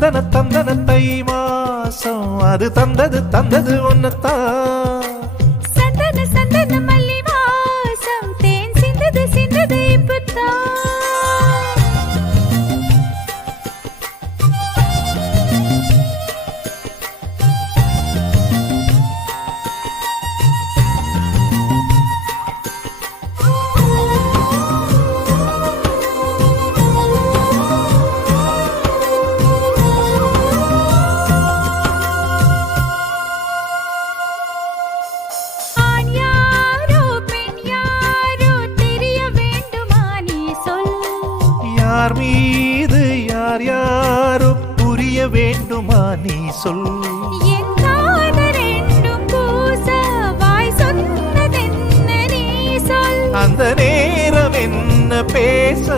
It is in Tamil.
தந்தன தந்தன தை மாசம் அது தந்தது ஒன்னத்தான். சந்தன சந்தன மல்லி வாசம் தேன் சிந்தது இப்பத்தான். யார் மீது யார் யாரோ புரிய வேண்டுமா நீ சொல். என் காதல் ரெண்டும் பூச வாய் சொன்னதென்ன நீ சொல். அந்த நேரம் என்ன பேச